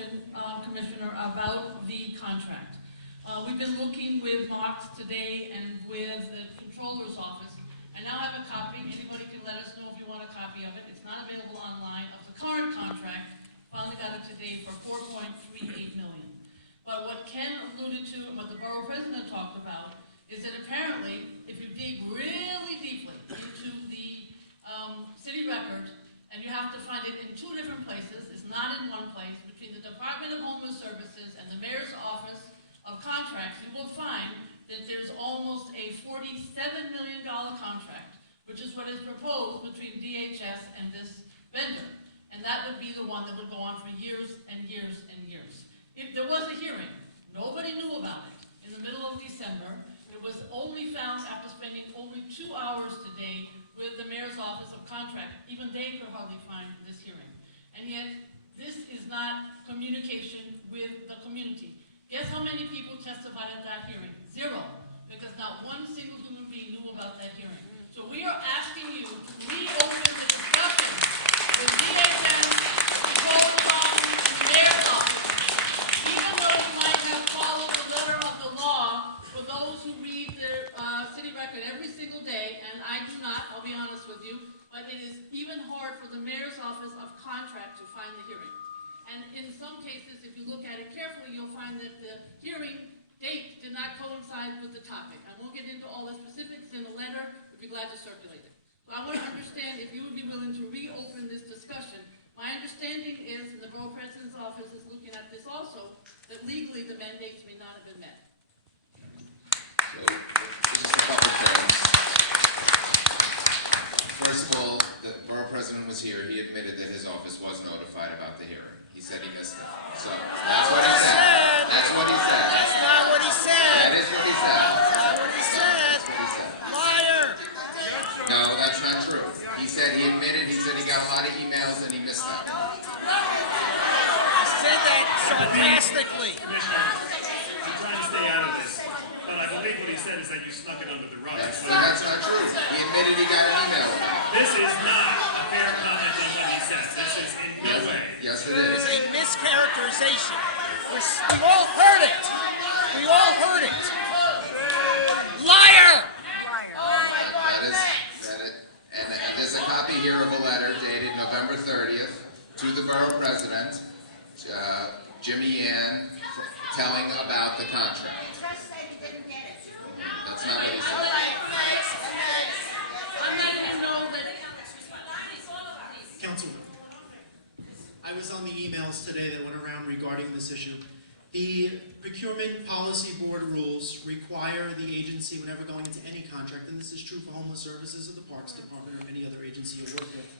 question, Commissioner, about the contract. We've been looking with Mark today and with the Controller's Office. I now have a copy. Anybody can let us know if you want a copy of it. It's not available online. Of the current contract, finally got it today for $4.38 million. But what Ken alluded to and what the borough president talked about is that apparently, if you dig really deeply into the city record, and you have to find it in two different places, it's not in one place, between the Department of Homeless Services and the Mayor's Office of Contracts, you will find that there's almost a $47 million contract, which is what is proposed between DHS and this vendor. And that would be the one that would go on for years and years and years. If there was a hearing, nobody knew about it. In the middle of December, it was only found after spending only 2 hours today with the Mayor's Office of Contract. Even they could hardly find this hearing. And yet, this is not communication with the community. Guess how many people testified at that hearing? 0, because not one single human being knew about that hearing. So we are asking you to reopen the discussion with DHS, Controller's Office, and the Mayor's Office. Even though you might have followed the letter of the law, for those who read the city record every single day, and I do not, I'll be honest with you, but it is even hard for the Mayor's Office of Contract to find the hearing. And in some cases, if you look at it carefully, you'll find that the hearing date did not coincide with the topic. I won't get into all the specifics in the letter, but be glad to circulate it. So I want to understand if you would be willing to reopen this discussion. My understanding is, and the Borough President's Office is looking at this also, that legally the mandates may not have been met. So, just a couple things. First of all, the Borough President was here. He admitted that his office was notified about the hearing. He said he missed it. So, that's what he said. That's what he said. That's not what he said. That is what he said. That's not what he said. That's what he said. Liar. No, that's not true. He said he admitted, he said he got a lot of emails and he missed them. He said that sarcastically. Commissioner, I'm trying to stay out of this, but I believe what he said is that you snuck it under the rug. That's not true. He admitted he got an email. This is not a fair comment on what he said. This is in no way. Yes, it There is. is a mischaracterization. We all heard it. We all heard it. Liar. That is, and there's a copy here of a letter dated November 30th to the Borough President, Jimmy Yan, telling about the contract. That's not what he said. I'm letting you know that Councilman, I was on the emails today that went around regarding this issue. The Procurement Policy Board rules require the agency, whenever going into any contract, and this is true for homeless services or the Parks Department or any other agency you work with,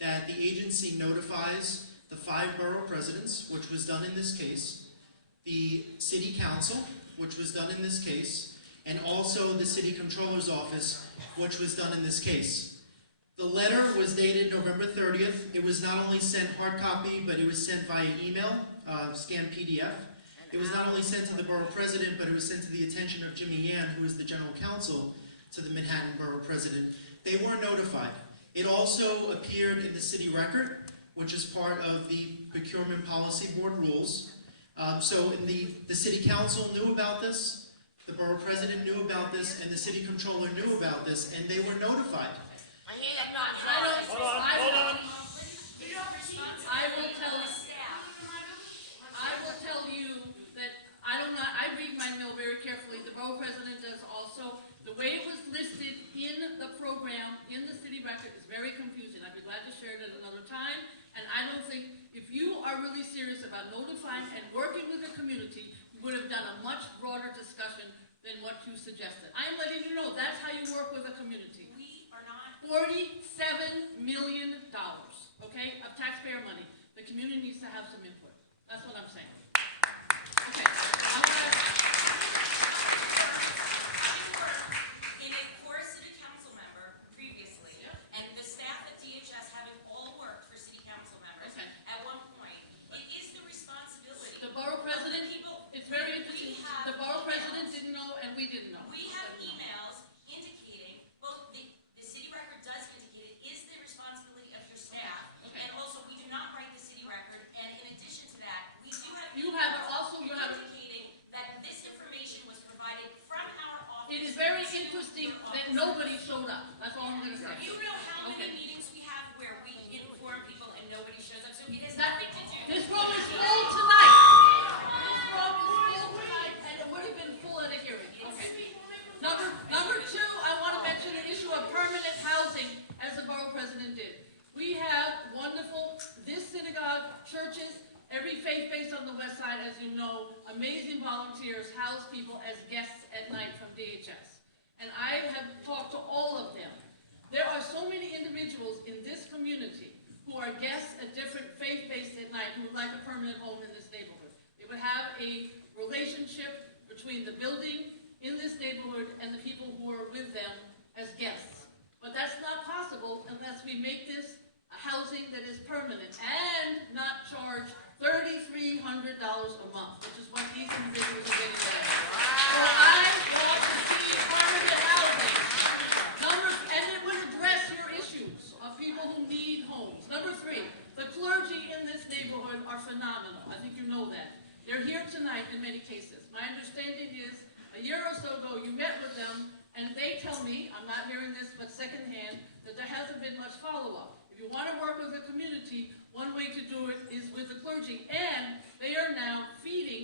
that the agency notifies the 5 borough presidents, which was done in this case, the City Council, which was done in this case, and also the City Controller's Office, which was done in this case. The letter was dated November 30th. It was not only sent hard copy, but it was sent via email, scanned PDF. It was not only sent to the Borough President, but it was sent to the attention of Jimmy Yan, who is the General Counsel to the Manhattan Borough President. They were notified. It also appeared in the city record, which is part of the Procurement Policy Board rules. So the City Council knew about this, the Borough President knew about this, and the City Controller knew about this, and they were notified. Hold on. I will tell you that I read my mail very carefully. The Borough President does also. The way it was listed in the program, in the city record, is very confusing. I'd be glad to share it at another time. And I don't think, if you are really serious about notifying and working with the community, you would have done a much broader discussion than what you suggested. I am letting you know that's how you work with a community. We are not. $47 million, okay, of taxpayer money. The community needs to have some input. That's what I'm saying. Okay, I'm gonna... In a core city council member previously, and the staff at DHS having all worked for city council members at one point, it is the responsibility. The borough president, it's very interesting. The borough president didn't know and we didn't know. We have emails indicating, both the city record does indicate it is the responsibility of your staff, and also we do not write the churches, every faith base on the west side, as you know, amazing volunteers house people as guests at night from DHS. And I have talked to all of them. There are so many individuals in this community who are guests at different faith-based at night who would like a permanent home in this neighborhood. They would have a relationship between the building in this neighborhood and the people who are with them as guests. But that's not possible unless we make this a housing that is permanent and not charge $3,300 a month, which is what these individuals are getting today. So I want to see permanent housing. And it would address your issues of people who need homes. Number 3, the clergy in this neighborhood are phenomenal. I think you know that. They're here tonight in many cases. My understanding is a year or so ago you met with them and they tell me, I'm not hearing this but secondhand, that there hasn't been much follow-up. If you want to work with the community, one way to do it is with the clergy. And they are now feeding